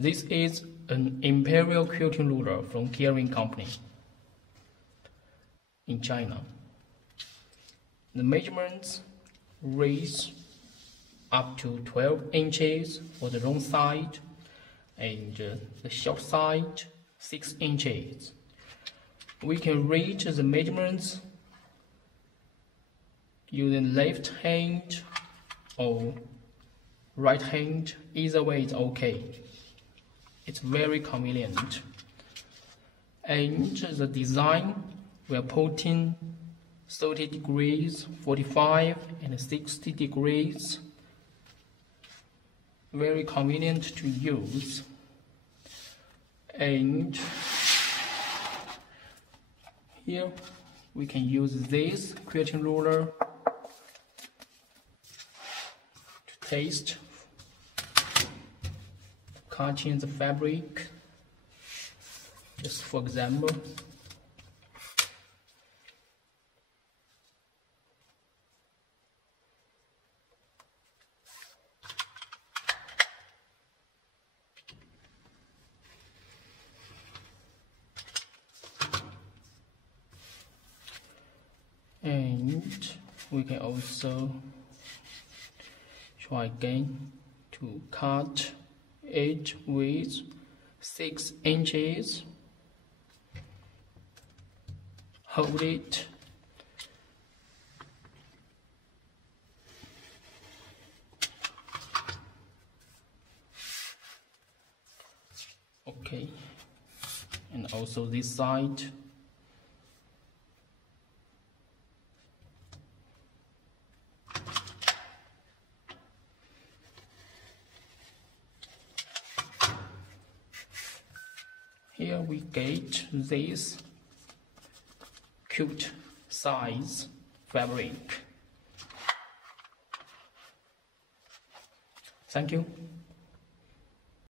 This is an Imperial quilting ruler from Kearing company in China. The measurements range up to 12 inches for the long side and the short side 6 inches. We can read the measurements using left hand or right hand, either way is okay. It's very convenient. And the design, we are putting 30 degrees, 45 and 60 degrees. Very convenient to use. And here we can use this quilting ruler to test cutting the fabric. Just for example, and we can also try again to cut it with 6 inches. Hold it. Okay, and also this side. Here we get this cute size fabric. Thank you.